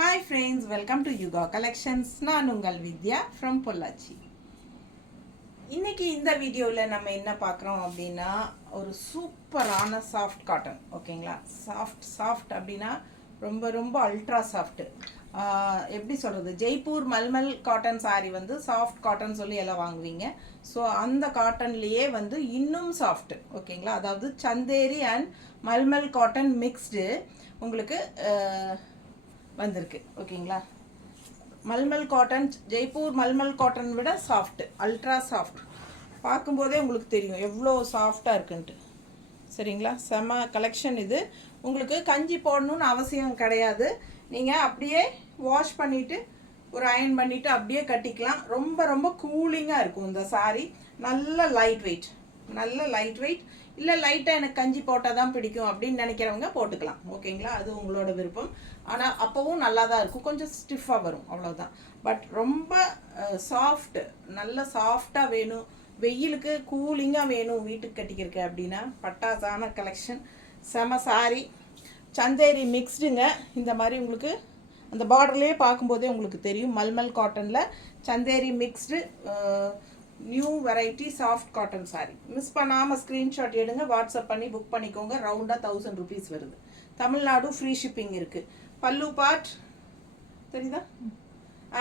Hi friends, welcome to Yuga collections. நான் உங்கள் வித்யா from Pollachi. இன்றைக்கி இந்த வீடியோவில் நம்ம என்ன பார்க்குறோம் அப்படின்னா, ஒரு சூப்பரான சாஃப்ட் காட்டன். ஓகேங்களா? சாஃப்ட் அப்படின்னா ரொம்ப ரொம்ப அல்ட்ரா சாஃப்ட்டு. எப்படி சொல்கிறது, ஜெய்ப்பூர் மல்மல் காட்டன் சாரீ வந்து சாஃப்ட் காட்டன் சொல்லி எல்லாம் வாங்குவீங்க. ஸோ அந்த காட்டன்லேயே வந்து இன்னும் சாஃப்ட்டு. ஓகேங்களா? அதாவது Chanderi and mulmul cotton mixed உங்களுக்கு வந்திருக்கு. ஓகேங்களா? மல்மல் காட்டன், ஜெய்ப்பூர் மல்மல் காட்டன் விட சாஃப்ட், அல்ட்ரா சாஃப்ட். பார்க்கும்போதே உங்களுக்கு தெரியும் எவ்வளோ சாஃப்டாக இருக்குன்ட்டு. சரிங்களா? செம கலெக்ஷன் இது. உங்களுக்கு கஞ்சி போடணுன்னு அவசியம் கிடையாது. நீங்கள் அப்படியே வாஷ் பண்ணிவிட்டு ஒரு அயன் பண்ணிவிட்டு அப்படியே கட்டிக்கலாம். ரொம்ப ரொம்ப கூலிங்காக இருக்கும் இந்த சாரீ. நல்ல லைட் வெயிட். இல்லை லைட்டாக எனக்கு கஞ்சி போட்டால் தான் பிடிக்கும் அப்படின்னு நினைக்கிறவங்க போட்டுக்கலாம். ஓகேங்களா? அது உங்களோட விருப்பம். ஆனால் அப்போவும் நல்லா தான் இருக்கும். கொஞ்சம் ஸ்டிஃபாக வரும், அவ்வளோதான். பட் ரொம்ப சாஃப்ட்டு, நல்ல சாஃப்டாக வேணும், வெயிலுக்கு கூலிங்காக வேணும் வீட்டுக்கு கட்டிக்கிறக்கு அப்படின்னா பட்டாசான கலெக்ஷன். செம சாரி. சந்தேரி மிக்ஸ்டுங்க. இந்த மாதிரி உங்களுக்கு அந்த பார்டர்லேயே பார்க்கும்போதே உங்களுக்கு தெரியும். மல்மல் காட்டனில் Chanderi mixed new variety soft cotton sari. Miss பண்ணாமல் ஸ்க்ரீன்ஷாட் எடுங்க, வாட்ஸ்அப் பண்ணி புக் பண்ணிக்கோங்க. ரவுண்டாக 1000 rupees வருது. தமிழ்நாடு ஃப்ரீ ஷிப்பிங் இருக்குது. பல்லு பார்ட் தெரியுதா,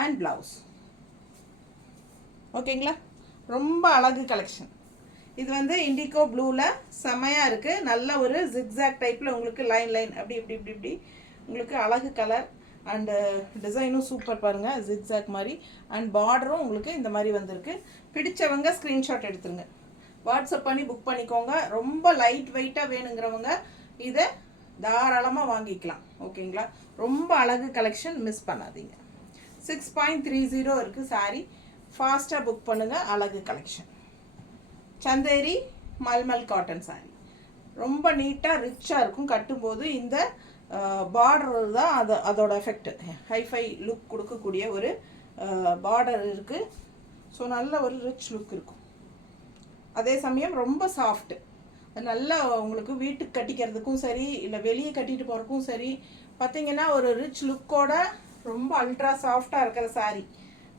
அண்ட் ப்ளவுஸ். ஓகேங்களா? ரொம்ப அழகு கலெக்ஷன். இது வந்து இண்டிகோ ப்ளூவில் செமையாக இருக்குது. நல்ல ஒரு ஜிக்ஸாக் டைப்பில் உங்களுக்கு லைன் அப்படி இப்படி உங்களுக்கு அழகு கலர். அண்டு டிசைனும் சூப்பர் பாருங்கள், ஜிக்ஸாக் மாதிரி. அண்ட் பார்டரும் உங்களுக்கு இந்த மாதிரி வந்திருக்கு. பிடிச்சவங்க ஸ்க்ரீன்ஷாட் எடுத்துருங்க, வாட்ஸ்அப் பண்ணி புக் பண்ணிக்கோங்க. ரொம்ப லைட் வெயிட்டாக வேணுங்கிறவங்க இதை தாராளமாக வாங்கிக்கலாம். ஓகேங்களா? ரொம்ப அழகு கலெக்ஷன், மிஸ் பண்ணாதீங்க. 6.30 இருக்குது சாரீ. ஃபாஸ்ட்டாக புக் பண்ணுங்கள். அழகு கலெக்ஷன் சந்தேரி மல்மல் காட்டன் சாரீ. ரொம்ப நீட்டாக ரிச்சாக இருக்கும். கட்டும்போது இந்த பார்டர் தான் அதோட எஃபெக்ட். ஹைஃபை லுக் கொடுக்கக்கூடிய ஒரு பார்டர் இருக்குது. ஸோ நல்ல ஒரு ரிச் லுக் இருக்கும். அதே சமயம் ரொம்ப சாஃப்ட்டு. நல்லா உங்களுக்கு வீட்டுக்கு கட்டிக்கிறதுக்கும் சரி, இல்லை வெளியே கட்டிட்டு போகிறதுக்கும் சரி, பார்த்திங்கன்னா ஒரு ரிச் லுக்கோட ரொம்ப அல்ட்ரா சாஃப்டாக இருக்கிற சாரீ.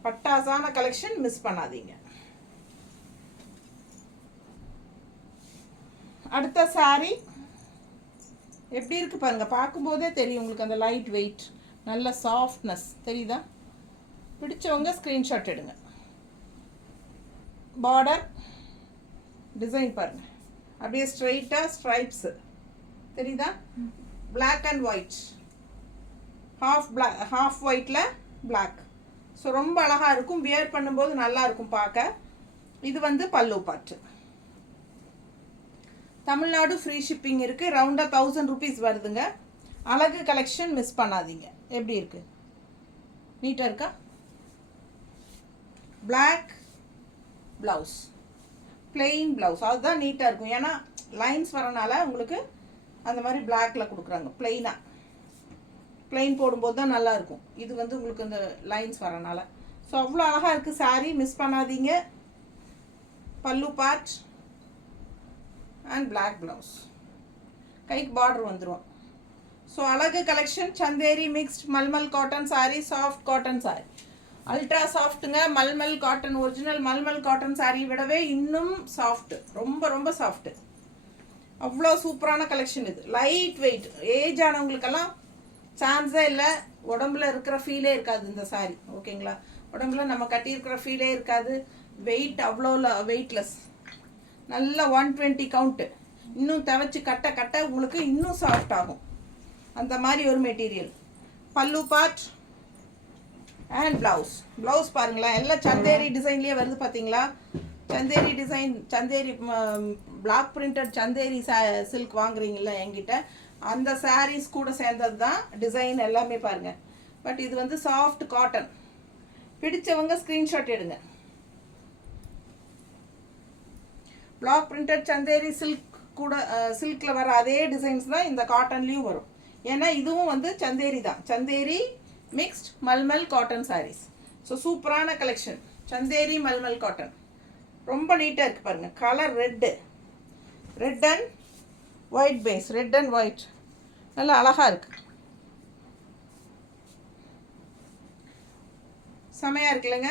பட்டாசான கலெக்ஷன், மிஸ் பண்ணாதீங்க. அடுத்த சாரீ எப்படி இருக்குது பாருங்கள், பார்க்கும்போதே தெரியும் உங்களுக்கு. அந்த லைட் வெயிட், நல்ல சாஃப்ட்னஸ் தெரியுதா? பிடிச்சவங்க ஸ்க்ரீன்ஷாட் எடுங்க. பார்டர் டிசைன் பாருங்கள், அப்படியே ஸ்ட்ரைட்டாக ஸ்ட்ரைப்ஸு தெரியுதா? பிளாக் அண்ட் ஒயிட், ஹாஃப் ஒயிட்டில் பிளாக். ஸோ ரொம்ப அழகாக இருக்கும். வியர் பண்ணும்போது நல்லா இருக்கும் பார்க்க. இது வந்து பல்லு பாட்டு. தமிழ்நாடு ஃப்ரீ ஷிப்பிங் இருக்குது. ரவுண்டாக 1000 rupees வருதுங்க. அழகு கலெக்ஷன், மிஸ் பண்ணாதீங்க. எப்படி இருக்குது? நீட்டாக இருக்கா? Black blouse, plain blouse. அதுதான் நீட்டாக இருக்கும். ஏன்னா லைன்ஸ் வரனால உங்களுக்கு அந்த மாதிரி பிளாக்கில் கொடுக்குறாங்க. பிளெயின் போடும்போது தான் நல்லாயிருக்கும். இது வந்து உங்களுக்கு இந்த லைன்ஸ் வரனால. ஸோ அவ்வளோ அழகாக இருக்குது சாரீ, மிஸ் பண்ணாதீங்க. Pallu part and black blouse, கைக்கு பார்டர் வந்துடும். ஸோ அழகு collection Chanderi mixed mulmul cotton sari, soft cotton sari. Ultra சாஃப்ட்டுங்க. Malmal cotton, original malmal cotton sari விடவே இன்னும் சாஃப்ட்டு, ரொம்ப ரொம்ப சாஃப்ட்டு. அவ்வளோ சூப்பரான கலெக்ஷன் இது. Light weight. ஏஜ் ஆனவங்களுக்கெல்லாம் சான்ஸே இல்லை. உடம்புல இருக்கிற ஃபீலே இருக்காது இந்த சாரீ. ஓகேங்களா? உடம்புல நம்ம கட்டியிருக்கிற ஃபீலே இருக்காது. வெயிட் அவ்வளோ வெயிட்லெஸ். நல்ல 120 கவுண்ட்டு. இன்னும் துவைச்சி கட்ட உங்களுக்கு இன்னும் சாஃப்ட் ஆகும். அந்த மாதிரி ஒரு மெட்டீரியல். பல்லு பார்ட் அண்ட் ப்ளவுஸ் பாருங்களேன். எல்லாம் சந்தேரி டிசைன்லேயே வருது பார்த்தீங்களா? Chanderi design, Chanderi block printed Chanderi silk வாங்குறீங்களா என்கிட்ட, அந்த சாரீஸ் கூட சேர்ந்தது தான் டிசைன் எல்லாமே பாருங்கள். பட் இது வந்து சாஃப்ட் காட்டன். பிடிச்சவங்க ஸ்க்ரீன்ஷாட் எடுங்க. பிளாக் பிரிண்டட் சந்தேரி சில்க் கூட, சில்கில் வர அதே டிசைன்ஸ் தான் இந்த காட்டன்லேயும் வரும். ஏன்னா இதுவும் வந்து சந்தேரி தான். Chanderi mixed mulmul cotton saris. So சூப்பரான கலெக்ஷன் சந்தேரி மல்மல் காட்டன். ரொம்ப நீட்டாக இருக்குது பாருங்கள். Colour red and white base, red and white. நல்லா அழகாக இருக்குது. செமையாக இருக்குல்லங்க.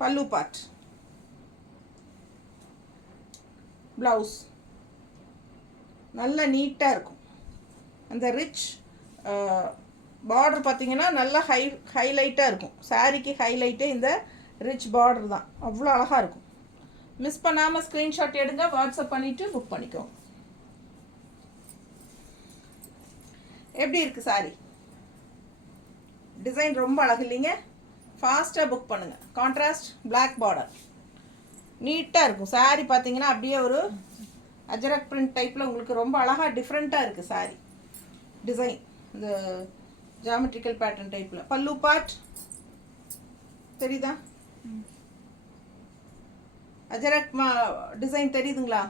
பல்லு பார்ட், ப்ளவுஸ் நல்ல நீட்டாக இருக்கும். அந்த ரிச் பார்டர் பார்த்தீங்கன்னா நல்லா ஹைலைட்டாக இருக்கும். சாரீக்கு ஹைலைட்டே இந்த ரிச் பார்டர் தான். அவ்வளோ அழகாக இருக்கும். மிஸ் பண்ணாமல் ஸ்க்ரீன்ஷாட் எடுங்க, வாட்ஸ்அப் பண்ணிவிட்டு புக் பண்ணிக்கோங்க. எப்படி இருக்குது சாரி? டிசைன் ரொம்ப அழகு இல்லைங்க? ஃபாஸ்ட்டாக புக் பண்ணுங்கள். கான்ட்ராஸ்ட் பிளாக் பார்டர் நீட்டாக இருக்கும். சாரி பார்த்தீங்கன்னா அப்படியே ஒரு அஜரக் பிரிண்ட் டைப்பில் உங்களுக்கு ரொம்ப அழகாக டிஃப்ரெண்ட்டாக இருக்குது சாரி டிசைன். இந்த ஜாமெட்ரிக்கல் பேட்டர்ன் டைப்பில். பல்லு பார்ட் தெரியுதா? அஜரக் டிசைன் தெரியுதுங்களா?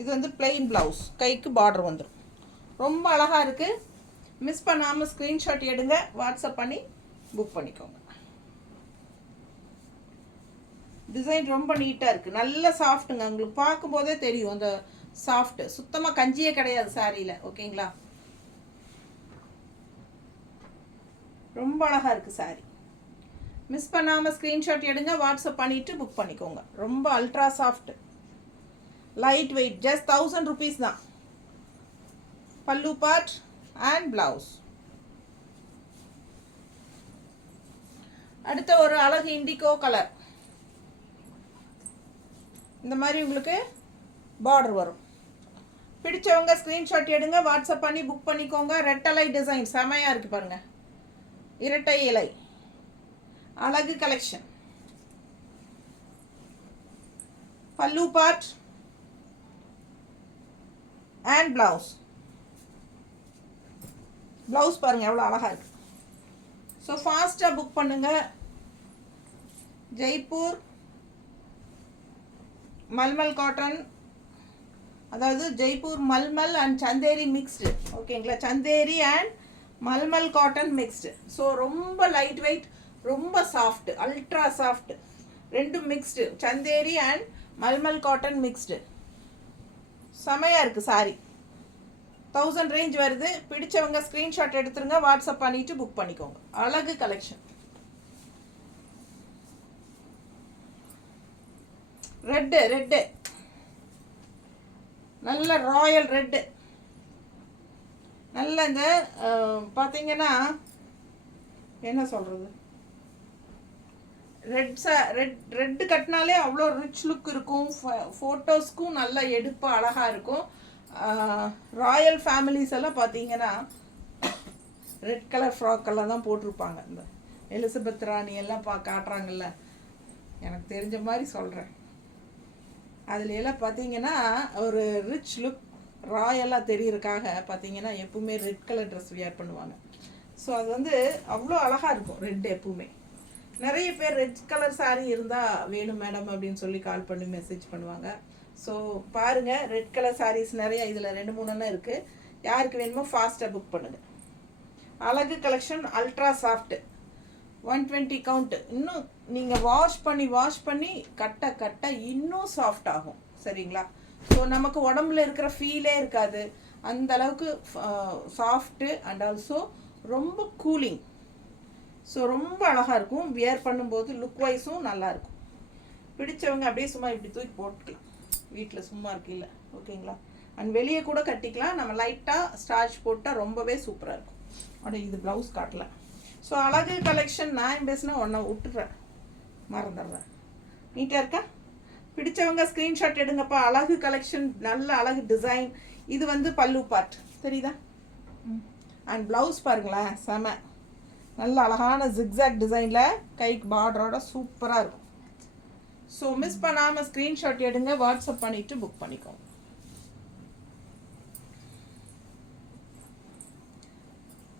இது வந்து பிளெயின் ப்ளவுஸ், கைக்கு பார்டர் வந்துடும். ரொம்ப அழகாக இருக்குது. மிஸ் பண்ணாமல் ஸ்க்ரீன்ஷாட் எடுங்க, வாட்ஸ்அப் பண்ணி புக் பண்ணிக்கோங்க. டிசைன் ரொம்ப நீட்டாக இருக்குது. நல்ல சாஃப்ட்டுங்க. உங்களுக்கு பார்க்கும்போதே தெரியும் அந்த சாஃப்ட்டு. சுத்தமாக கஞ்சியே கிடையாது சாரியில். ஓகேங்களா? ரொம்ப அழகாக இருக்குது சாரி. மிஸ் பண்ணாமல் ஸ்க்ரீன்ஷாட் எடுங்க, வாட்ஸ்அப் பண்ணிவிட்டு புக் பண்ணிக்கோங்க. ரொம்ப ultra soft, light weight. Just 1000 rupees தான். பல்லு பார்ட் அண்ட் ப்ளவுஸ். அடுத்த ஒரு அழகு இண்டிகோ கலர். இந்த மாதிரி உங்களுக்கு பார்டர் வரும். பிடிச்சவங்க ஸ்க்ரீன்ஷாட் எடுங்க, வாட்ஸ்அப் பண்ணி புக் பண்ணிக்கோங்க. ரெட்டலை டிசைன் செமையாக இருக்குது பாருங்கள். இரட்டை இலை அழகு கலெக்ஷன். பல்லு பார்ட் அண்ட் ப்ளவுஸ். ப்ளவுஸ் பாருங்கள் எவ்வளோ அழகாக இருக்குது. ஸோ ஃபாஸ்ட்டாக புக் பண்ணுங்கள். ஜெய்ப்பூர் மல்மல் காட்டன், அதாவது ஜெய்ப்பூர் மல்மல் அண்ட் சந்தேரி மிக்ஸ்டு. ஓகேங்களா? Chanderi and mulmul cotton mixed. So ரொம்ப லைட் வெயிட், ரொம்ப சாஃப்ட், அல்ட்ரா சாஃப்ட், ரெண்டும் mixed. Chanderi and mulmul cotton mixed. செமையாக இருக்குது சாரி. 1000 ரேஞ்ச் வருது. பிடிச்சவங்க ஸ்க்ரீன்ஷாட் எடுத்துருங்க, வாட்ஸ்அப் பண்ணிவிட்டு புக் பண்ணிக்கோங்க. அழகு கலெக்ஷன். ரெட்டு நல்ல ராயல் ரெட்டு. நல்ல இந்த பார்த்தீங்கன்னா என்ன சொல்கிறது, ரெட்டு கட்டினாலே அவ்வளோ ரிச் லுக் இருக்கும். ஃபோட்டோஸ்க்கும் நல்ல எடுப்பாக அழகாக இருக்கும். ராயல் ஃபேமிலிஸ் எல்லாம் பார்த்தீங்கன்னா ரெட் கலர் ஃப்ராக்கெல்லாம் தான் போட்டிருப்பாங்க. இந்த எலிசபெத் ராணி எல்லாம் காட்டுறாங்கல்ல, எனக்கு தெரிஞ்ச மாதிரி சொல்கிறேன். அதில் எல்லாம் பார்த்தீங்கன்னா ஒரு ரிச் லுக் ராயலாக தெரியறதுக்காக பார்த்தீங்கன்னா எப்பவுமே ரெட் கலர் ட்ரெஸ் வியர் பண்ணுவாங்க. ஸோ அது வந்து அவ்வளோ அழகாக இருக்கும் ரெட் எப்பவுமே. நிறைய பேர் ரெட் கலர் சாரீ இருந்தால் வேணும் மேடம் அப்படின்னு சொல்லி கால் பண்ணி மெசேஜ் பண்ணுவாங்க. ஸோ பாருங்கள், ரெட் கலர் சாரீஸ் நிறைய இதில் 2-3 இருக்குது. யாருக்கு வேணுமோ ஃபாஸ்ட்டாக புக் பண்ணுங்கள். அழகு கலெக்ஷன், அல்ட்ரா சாஃப்ட், 120 கவுண்ட்டு. இன்னும் நீங்கள் வாஷ் பண்ணி கட்ட இன்னும் சாஃப்ட் ஆகும். சரிங்களா? ஸோ நமக்கு உடம்புல இருக்கிற ஃபீலே இருக்காது. அந்த அளவுக்கு சாஃப்ட்டு அண்ட் ஆல்சோ ரொம்ப கூலிங். ஸோ ரொம்ப அழகாக இருக்கும். வியர் பண்ணும்போது லுக் வைஸும் நல்லாயிருக்கும். பிடிச்சவங்க அப்படியே சும்மா இப்படி தூக்கி போட்டுக்கலாம், வீட்டில் சும்மா இருக்குல்ல. ஓகேங்களா? அண்ட் வெளியே கூட கட்டிக்கலாம். நம்ம லைட்டாக ஸ்டார்ச் போட்டால் ரொம்பவே சூப்பராக இருக்கும். அப்படியே இது ப்ளவுஸ் காட்டலாம். ஸோ அழகு கலெக்ஷன் நான் பேசினா ஒன்றை விட்டுறேன், மறந்துடுறேன். நீட்டாக இருக்கா? பிடிச்சவங்க ஸ்க்ரீன்ஷாட் எடுங்கப்பா. அழகு கலெக்ஷன், நல்ல அழகு டிசைன். இது வந்து பல்லு பார்ட் தெரியுதா? அண்ட் ப்ளவுஸ் பாருங்களேன், செம நல்ல அழகான ஜிக்ஸாக் டிசைனில் கைக்கு பார்டரோட சூப்பராக இருக்கும். ஸோ மிஸ் பண்ணாமல் ஸ்க்ரீன்ஷாட் எடுங்க, வாட்ஸ்அப் பண்ணிவிட்டு புக் பண்ணிக்கோங்க.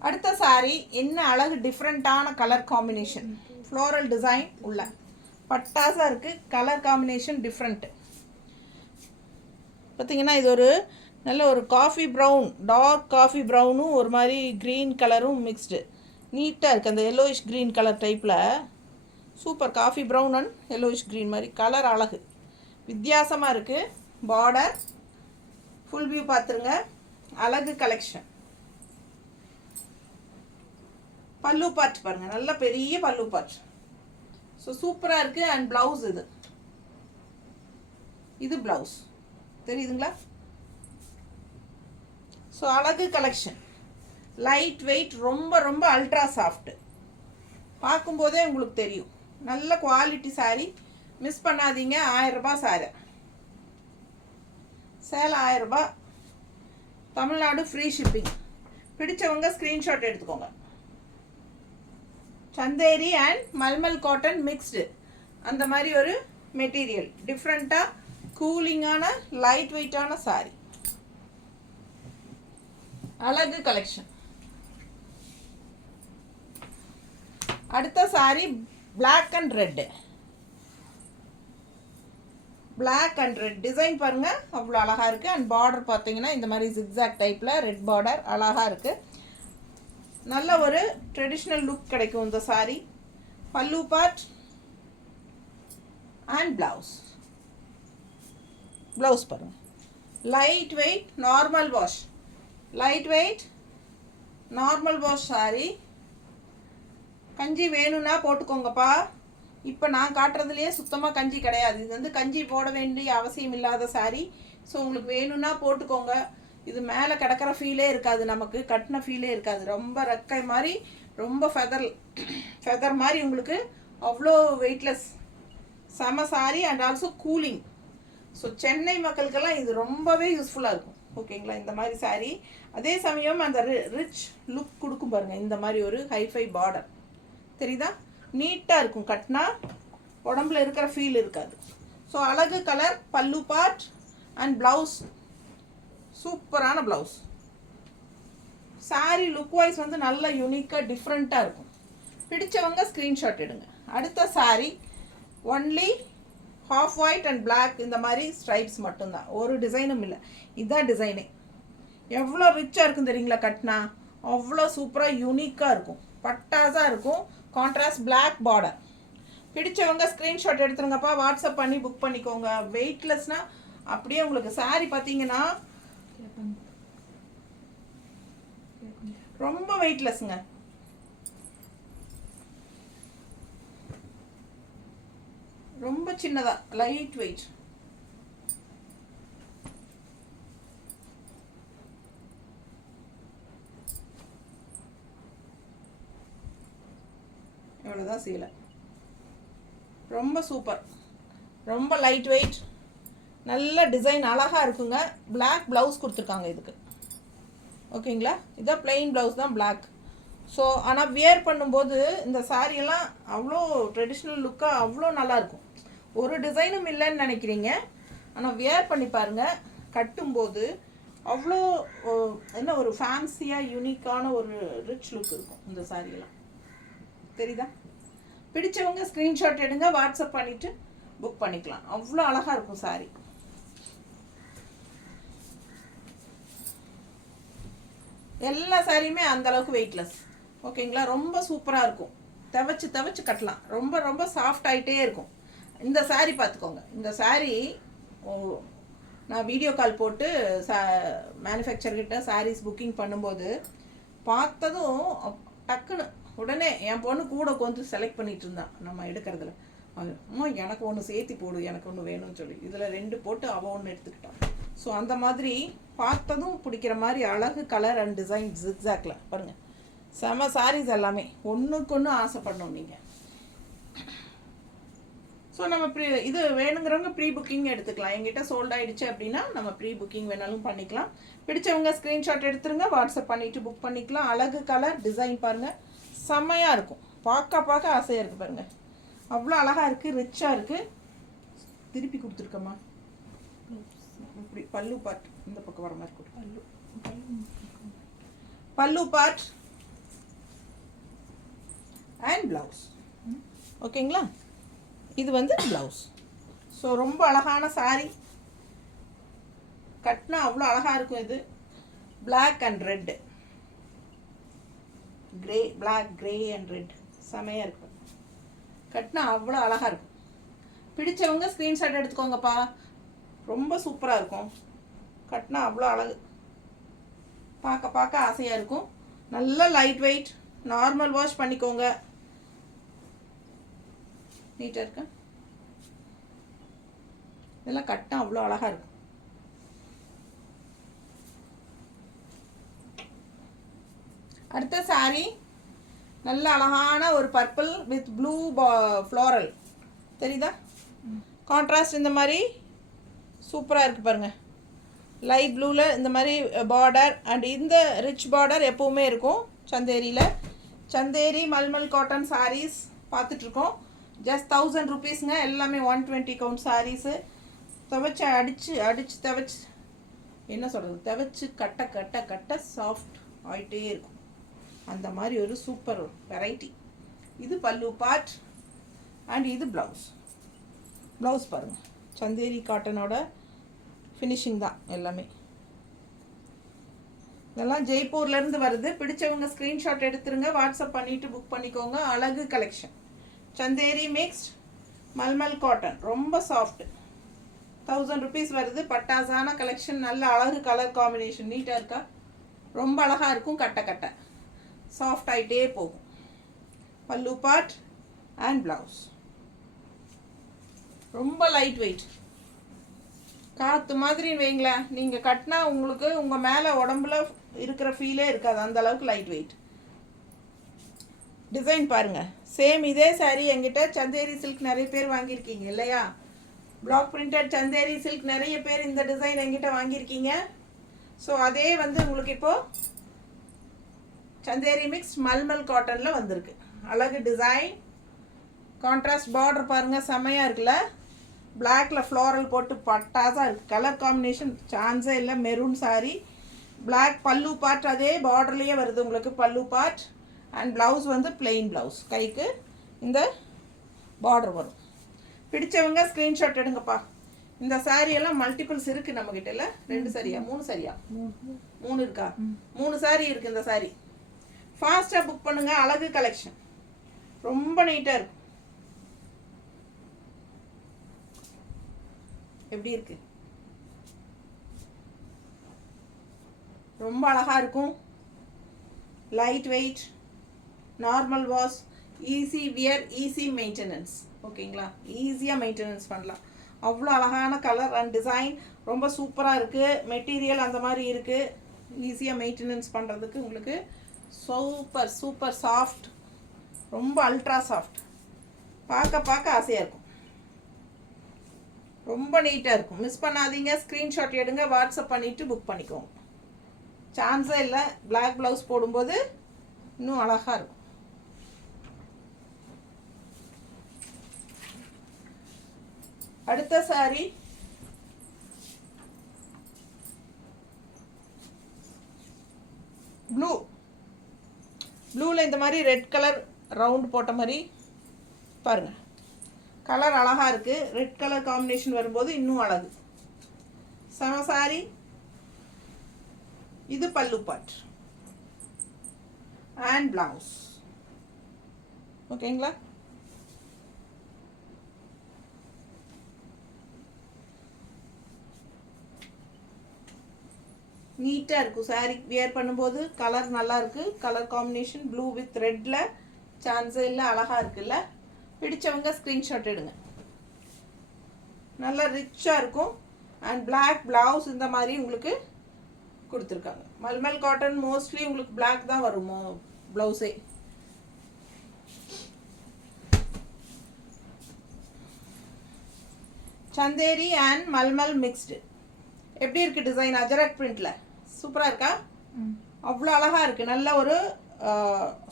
அடுத்த சாரி என்ன அழகு டிஃப்ரெண்ட்டான கலர் காம்பினேஷன், ஃப்ளோரல் டிசைன் உள்ள பட்டாசாக இருக்குது. Colour combination different. பார்த்திங்கன்னா இது ஒரு நல்ல ஒரு காஃபி ப்ரௌன், டார்க் காஃபி ப்ரௌனும் ஒரு மாதிரி க்ரீன் கலரும் மிக்ஸ்டு. நீட்டாக இருக்குது. அந்த எல்லோயிஷ் க்ரீன் கலர் டைப்பில் super. Coffee brown and yellowish green மாதிரி கலர் அழகு, வித்தியாசமாக இருக்குது. பார்டர் ஃபுல் வியூ பார்த்துருங்க. அழகு கலெக்ஷன். பல்லு பார்ட் பாருங்கள், நல்ல பெரிய பல்லு பார்ட். ஸோ சூப்பராக இருக்குது. அண்ட் ப்ளவுஸ் இது ப்ளவுஸ் தெரியுதுங்களா? ஸோ அழகு கலெக்ஷன், லைட் வெயிட், ரொம்ப ரொம்ப அல்ட்ரா சாஃப்ட். பார்க்கும்போதே உங்களுக்கு தெரியும் நல்ல குவாலிட்டி சாரீ. மிஸ் பண்ணாதீங்க. 1000 ரூபாய் சாரி, சேலை 1000 ரூபாய், தமிழ்நாடு ஃப்ரீ ஷிப்பிங். பிடிச்சவங்க ஸ்க்ரீன்ஷாட் எடுத்துக்கோங்க. Chanderi and mulmul cotton mixed, அந்த மாதிரி ஒரு மெட்டீரியல், டிஃப்ரெண்ட்டாக கூலிங்கான லைட் வெயிட்டான சாரி. அழகு கலெக்ஷன். அடுத்த sari black and red. Black and red design பாருங்கள், அவ்வளோ அழகாக இருக்குது. அண்ட் பார்டர் பார்த்தீங்கன்னா இந்த மாதிரி ஜிக்ஸாக் டைப்பில் ரெட் பார்டர் அழகாக இருக்குது. நல்ல ஒரு ட்ரெடிஷ்னல் லுக் கிடைக்கும் இந்த சாரி. பல்லு பார்ட் அண்ட் ப்ளவுஸ் பாருங்கள். Light weight normal wash, light weight normal wash sorry. கஞ்சி வேணும்னா போட்டுக்கோங்கப்பா. இப்போ நான் காட்டுறதுலேயே சுத்தமாக கஞ்சி கிடையாது. இது வந்து கஞ்சி போட வேண்டிய அவசியம் இல்லாத சாரி. ஸோ உங்களுக்கு வேணும்னா போட்டுக்கோங்க. இது மேலே கிடக்கிற ஃபீலே இருக்காது, நமக்கு கட்டின ஃபீலே இருக்காது. ரொம்ப ரெக்கை மாதிரி, ரொம்ப ஃபெதர் மாதிரி உங்களுக்கு அவ்வளோ வெயிட்லெஸ் செம sorry. And also cooling. So Chennai மக்களுக்கெல்லாம் இது ரொம்பவே யூஸ்ஃபுல்லாக இருக்கும். ஓகேங்களா? இந்த மாதிரி சாரி. அதே சமயம் அந்த ரிச் லுக் கொடுக்கும் பாருங்கள். இந்த மாதிரி ஒரு ஹைஃபை பார்டர் தெரியுதா? நீட்டாக இருக்கும். கட்டினா உடம்புல இருக்கிற ஃபீல் இருக்காது. ஸோ அழகு கலர் பல்லு பார்ட் அண்ட் ப்ளவுஸ், சூப்பரான ப்ளவுஸ். சாரி லுக் வைஸ் வந்து நல்ல யூனிக்காக டிஃப்ரெண்ட்டாக இருக்கும். பிடிச்சவங்க ஸ்க்ரீன்ஷாட் எடுங்க. அடுத்த sari only half white and black, இந்த மாதிரி ஸ்ட்ரைப்ஸ் மட்டும்தான், ஒரு டிசைனும் இல்லை. இதுதான் டிசைனே. எவ்வளோ ரிச்சாக இருக்கும் தெரியுங்களா? கட்டினா அவ்வளோ சூப்பராக யூனிக்காக இருக்கும், பட்டாஸாக இருக்கும். Contrast black border. பிடிச்சவங்க ஸ்க்ரீன்ஷாட் எடுத்துருங்கப்பா, வாட்ஸ்அப் பண்ணி புக் பண்ணிக்கோங்க. வெயிட்லெஸ்னால் அப்படியே உங்களுக்கு சாரி பார்த்தீங்கன்னா ரொம்ப வெயிட்லெஸ்ங்க. ரொம்ப சின்னதா லைட் வெயிட். இவ்வளோதான் சீலை. ரொம்ப சூப்பர், ரொம்ப லைட் வெயிட், நல்ல டிசைன் அழகாக இருக்குங்க. பிளாக் ப்ளவுஸ் கொடுத்துருக்காங்க இதுக்கு. ஓகேங்களா? இதான் பிளெயின் ப்ளவுஸ் தான் பிளாக். ஸோ ஆனால் வியர் பண்ணும்போது இந்த சாரியெல்லாம் அவ்வளோ ட்ரெடிஷ்னல் லுக்காக அவ்வளோ நல்லாயிருக்கும். ஒரு டிசைனும் இல்லைன்னு நினைக்கிறீங்க, ஆனால் வியர் பண்ணி பாருங்கள். கட்டும்போது அவ்வளோ என்ன ஒரு ஃபேன்சியாக யூனிக்கான ஒரு ரிச் லுக் இருக்கும் இந்த சாரியெல்லாம். தெரியுதா? பிடிச்சவங்க ஸ்க்ரீன்ஷாட் எடுங்க, வாட்ஸ்அப் பண்ணிவிட்டு புக் பண்ணிக்கலாம். அவ்வளோ அழகாக இருக்கும் சாரி. எல்லா சாரியுமே அந்தளவுக்கு வெயிட்லெஸ். ஓகேங்களா? ரொம்ப சூப்பராக இருக்கும். துவைச்சு கட்டலாம். ரொம்ப ரொம்ப சாஃப்ட் ஆகிட்டே இருக்கும். இந்த சாரி பார்த்துக்கோங்க. இந்த சாரி நான் வீடியோ கால் போட்டு மேனுஃபேக்சர்கிட்ட சாரீஸ் புக்கிங் பண்ணும்போது பார்த்ததும் டக்குன்னு உடனே என் பொண்ணு கூட வந்து செலக்ட் பண்ணிட்டு இருந்தான். நம்ம எடுக்கிறதுல அம்மா எனக்கு ஒன்று சேர்த்தி போடு, எனக்கு ஒன்று வேணும்னு சொல்லி இதில் 2 போட்டு அவள் ஒன்று எடுத்துக்கிட்டான். ஸோ அந்த மாதிரி பார்த்ததும் பிடிக்கிற மாதிரி அழகு கலர் அண்ட் டிசைன் ஜிக்ஸாக்ல பாருங்கள். செம சாரீஸ் எல்லாமே ஒன்றுக்கு ஒன்று ஆசைப்படணும் நீங்கள். ஸோ நம்ம இது வேணுங்கிறவங்க ப்ரீ புக்கிங் எடுத்துக்கலாம். எங்கிட்ட சோல்ட் ஆகிடுச்சு அப்படின்னா நம்ம ப்ரீ புக்கிங் வேணாலும் பண்ணிக்கலாம். பிடிச்சவங்க ஸ்க்ரீன்ஷாட் எடுத்துருங்க, வாட்ஸ்அப் பண்ணிவிட்டு புக் பண்ணிக்கலாம். அழகு கலர் டிசைன் பாருங்கள், செம்மையாக இருக்கும். பார்க்க ஆசையாக இருக்குது பாருங்கள். அவ்வளோ அழகாக இருக்குது, ரிச்சாக இருக்குது. திருப்பி கொடுத்துருக்கம்மா. இப்படி பல்லு பார்ட் இந்த பக்கம் வர மாதிரி கொடு. பல்லு பார்ட் அண்ட் ப்ளவுஸ். ஓகேங்களா? இது வந்து ப்ளவுஸ். ஸோ ரொம்ப அழகான சாரி. கட்டினா அவ்வளோ அழகாக இருக்கும். இது black and red, grey, black grey and red, செமையாக இருக்கும். கட்டினா அவ்வளோ அழகாக இருக்கும். பிடிச்சவங்க ஸ்க்ரீன்ஷாட் எடுத்துக்கோங்கப்பா. ரொம்ப சூப்பராக இருக்கும். கட்டினா அவ்வளோ அழகு, பார்க்க ஆசையாக இருக்கும். நல்ல லைட் வெயிட், நார்மல் வாஷ் பண்ணிக்கோங்க. நீட்டாக இருக்கா? இதெல்லாம் கட்டம் அவ்வளோ அழகாக இருக்கும். அடுத்த சாரீ நல்ல அழகான ஒரு பர்பிள் வித் ப்ளூ ஃப்ளோரல் தெரியுதா? கான்ட்ராஸ்ட் இந்த மாதிரி சூப்பராக இருக்குது பாருங்கள். லைட் ப்ளூவில் இந்த மாதிரி பார்டர் அண்ட் இந்த ரிச் பார்டர் எப்போவுமே இருக்கும் சந்தேரியில். சந்தேரி மல்மல் காட்டன் சாரீஸ் பார்த்துட்ருக்கோம். ஜஸ்ட் 1000 rupeesங்க. எல்லாமே 120 கவுண்ட் சாரீஸு. துவைச்சி துவைச்சி என்ன சொல்கிறது, துவைச்சி கட்ட கட்ட கட்ட சாஃப்ட் ஆகிட்டே இருக்கும். அந்த மாதிரி ஒரு சூப்பர் வெரைட்டி. இது பல்லு பார்ட் அண்ட் இது ப்ளவுஸ் பாருங்கள். சந்தேரி காட்டனோட ஃபினிஷிங் தான் எல்லாமே. இதெல்லாம் ஜெய்ப்பூர்லேருந்து வருது. பிடிச்சவங்க ஸ்க்ரீன்ஷாட் எடுத்துருங்க, வாட்ஸ்அப் பண்ணிவிட்டு புக் பண்ணிக்கோங்க. அழகு collection. Chanderi mixed mulmul cotton, ரொம்ப சாஃப்ட். 1000 rupees வருது. பட்டாசான கலெக்ஷன். நல்ல அழகு கலர் காம்பினேஷன். நீட்டாக இருக்கா? ரொம்ப அழகாக இருக்கும். கட்ட கட்ட சாஃப்ட் ஆகிட்டே போகும். பல்லு பார்ட் அண்ட் ப்ளவுஸ். ரொம்ப லைட் வெயிட். காற்று மாதிரி வைங்களேன். நீங்கள் கட்டினா உங்களுக்கு உங்கள் மேலே உடம்புல இருக்கிற ஃபீலே இருக்காது. அந்த அளவுக்கு லைட் வெயிட். டிசைன் பாருங்கள். சேம் இதே சாரீ என்கிட்ட சந்தேரி சில்க் நிறைய பேர் வாங்கியிருக்கீங்க இல்லையா? பிளாக் பிரிண்டட் சந்தேரி சில்க் நிறைய பேர் இந்த டிசைன் என்கிட்ட வாங்கியிருக்கீங்க. ஸோ அதே வந்து உங்களுக்கு இப்போது சந்தேரி மிக்ஸ் மல்மல் காட்டனில் வந்திருக்கு. அழகு டிசைன். கான்ட்ராஸ்ட் பார்டர் பாருங்கள், செம்மையாக இருக்குல்ல? பிளாக்ல ஃப்ளோரல் போட்டு பட்டாசாக இருக்குது. கலர் காம்பினேஷன் சான்ஸே இல்லை. மெரூன் சாரீ. பிளாக் பல்லு பார்ட் அதே பார்டர்லேயே வருது உங்களுக்கு பல்லு பார்ட். அண்ட் ப்ளவுஸ் வந்து பிளெயின் ப்ளவுஸ். கைக்கு இந்த பார்டர் வரும். பிடிச்சவங்க ஸ்க்ரீன்ஷாட் எடுங்கப்பா. இந்த சாரியெல்லாம் மல்டிபிள்ஸ் இருக்குது நம்மக்கிட்ட இல்லை? 2 சாரியா 3 சாரியா? 3 இருக்கா? 3 சாரி இருக்குது இந்த சாரி. ஃபாஸ்ட்டாக புக் பண்ணுங்கள். அழகு கலெக்ஷன். ரொம்ப நீட்டாக இருக்கும். எப்படி இருக்கு? ரொம்ப அழகாக இருக்கும். Light weight, normal wash, easy wear, easy maintenance. ஓகேங்களா? ஈஸியாக மெயின்டெனன்ஸ் பண்ணலாம். அவ்வளோ அழகான கலர் அண்ட் டிசைன். ரொம்ப சூப்பராக இருக்குது. மெட்டீரியல் அந்த மாதிரி இருக்குது. ஈஸியாக மெயின்டெனன்ஸ் பண்ணுறதுக்கு உங்களுக்கு சூப்பர் சூப்பர் சாஃப்ட். ரொம்ப அல்ட்ரா சாஃப்ட். பார்க்க ஆசையாக இருக்கும். ரொம்ப நீட்டாக இருக்கும். மிஸ் பண்ணாதீங்க. ஸ்க்ரீன்ஷாட் எடுங்க, வாட்ஸ்அப் பண்ணிவிட்டு புக் பண்ணிக்கோங்க. சான்ஸே இல்லை. பிளாக் ப்ளவுஸ் போடும்போது இன்னும் அழகாக இருக்கும். அடுத்த சாரி ப்ளூவில் இந்த மாதிரி ரெட் கலர் ரவுண்ட் போட்ட மாதிரி பாருங்கள். கலர் அழகாக இருக்குது. ரெட் கலர் காம்பினேஷன் வரும்போது இன்னும் அழகு. செம சாரி. இது பல்லு பார்ட் அண்ட் ப்ளவுஸ். ஓகேங்களா? நீட்டாக இருக்கும். சாரீ வியர் பண்ணும்போது கலர் நல்லா இருக்குது. கலர் காம்பினேஷன் ப்ளூ வித் ரெட்டில் சான்ஸே இல்லை. அழகாக இருக்குல்ல? பிடிச்சவங்க ஸ்க்ரீன்ஷாட் எடுங்க. நல்லா ரிச்சாக இருக்கும். அண்ட் பிளாக் ப்ளவுஸ் இந்த மாதிரி உங்களுக்கு கொடுத்துருக்காங்க. மல்மல் காட்டன் மோஸ்ட்லி உங்களுக்கு பிளாக் தான் வரும் ப்ளவுஸே. Chanderi and malmal mixed. எப்படி இருக்குது டிசைன்? அஜரக் பிரிண்டில் சூப்பராக இருக்கா? அவ்வளோ அழகாக இருக்குது. நல்ல ஒரு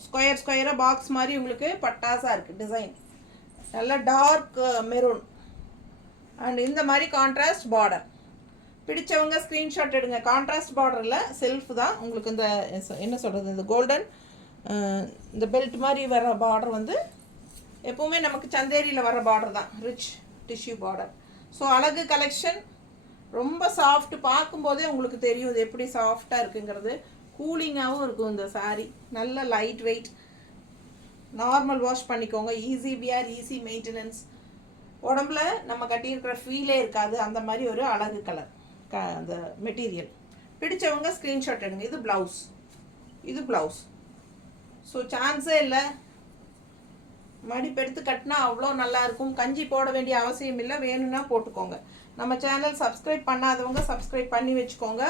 ஸ்கொயராக பாக்ஸ் மாதிரி உங்களுக்கு பட்டாசாக இருக்குது டிசைன். நல்ல டார்க் மெரூன் அண்ட் இந்த மாதிரி கான்ட்ராஸ்ட் பார்டர். பிடிச்சவங்க ஸ்க்ரீன்ஷாட் எடுங்க. கான்ட்ராஸ்ட் பார்டரில் செல்ஃப் தான் உங்களுக்கு. இந்த என்ன சொல்கிறது, இந்த கோல்டன் இந்த பெல்ட் மாதிரி வர பார்டர் வந்து எப்போவுமே நமக்கு சந்தேரியில் வர பார்டர் தான். Rich tissue border. ஸோ அழகு கலெக்ஷன். ரொம்ப சாஃப்ட். பார்க்கும்போதே உங்களுக்கு தெரியும் இது எப்படி சாஃப்டாக இருக்குங்கிறது. கூலிங்காகவும் இருக்கும் இந்த சாரீ. நல்ல லைட் வெயிட். நார்மல் வாஷ் பண்ணிக்கோங்க. Easy wear, easy maintenance. உடம்புல நம்ம கட்டியிருக்கிற ஃபீலே இருக்காது. அந்த மாதிரி ஒரு அழகு கலர் அந்த மெட்டீரியல். பிடிச்சவங்க ஸ்க்ரீன்ஷாட் எடுங்க. இது ப்ளவுஸ். ஸோ சான்ஸே இல்லை. மடிப்பெடுத்து கட்டினா அவ்வளோ நல்லாயிருக்கும். கஞ்சி போட வேண்டிய அவசியம் இல்லை, வேணும்னா போட்டுக்கோங்க. நம்ம சேனல் சப்ஸ்கிரைப் பண்ணாதவங்க சப்ஸ்கிரைப் பண்ணி வச்சுக்கோங்க.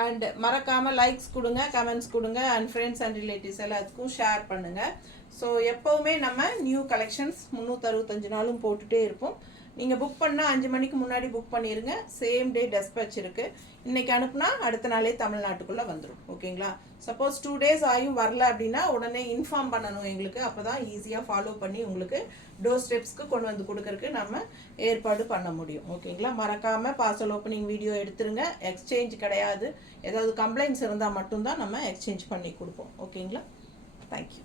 அண்ட் மறக்காமல் லைக்ஸ் கொடுங்க, கமெண்ட்ஸ் கொடுங்க, அண்ட் ஃப்ரெண்ட்ஸ் அண்ட் ரிலேட்டிவ்ஸ் எல்லாத்துக்கும் ஷேர் பண்ணுங்கள். ஸோ எப்போவுமே நம்ம நியூ கலெக்ஷன்ஸ் 365 நாளும் போட்டுகிட்டே இருப்போம். நீங்கள் புக் பண்ணால் 5 மணிக்கு முன்னாடி புக் பண்ணிடுங்க. சேம் டே டெஸ்பேச் இருக்குது. இன்றைக்கி அனுப்புனா அடுத்த நாளே தமிழ்நாட்டுக்குள்ளே வந்துடும். ஓகேங்களா? சப்போஸ் 2 days ஆகியும் வரல அப்படின்னா உடனே இன்ஃபார்ம் பண்ணணும் எங்களுக்கு. அப்போ தான் ஈஸியாக ஃபாலோ பண்ணி உங்களுக்கு டோர் ஸ்டெப்ஸ்க்கு கொண்டு வந்து கொடுக்கறதுக்கு நம்ம ஏற்பாடு பண்ண முடியும். ஓகேங்களா? மறக்காமல் பார்சல் ஓப்பனிங் வீடியோ எடுத்துருங்க. எக்ஸ்சேஞ்ச் கிடையாது. ஏதாவது கம்ப்ளைண்ட்ஸ் இருந்தால் மட்டும்தான் நம்ம எக்ஸ்சேஞ்ச் பண்ணி கொடுப்போம். ஓகேங்களா? தேங்க்யூ.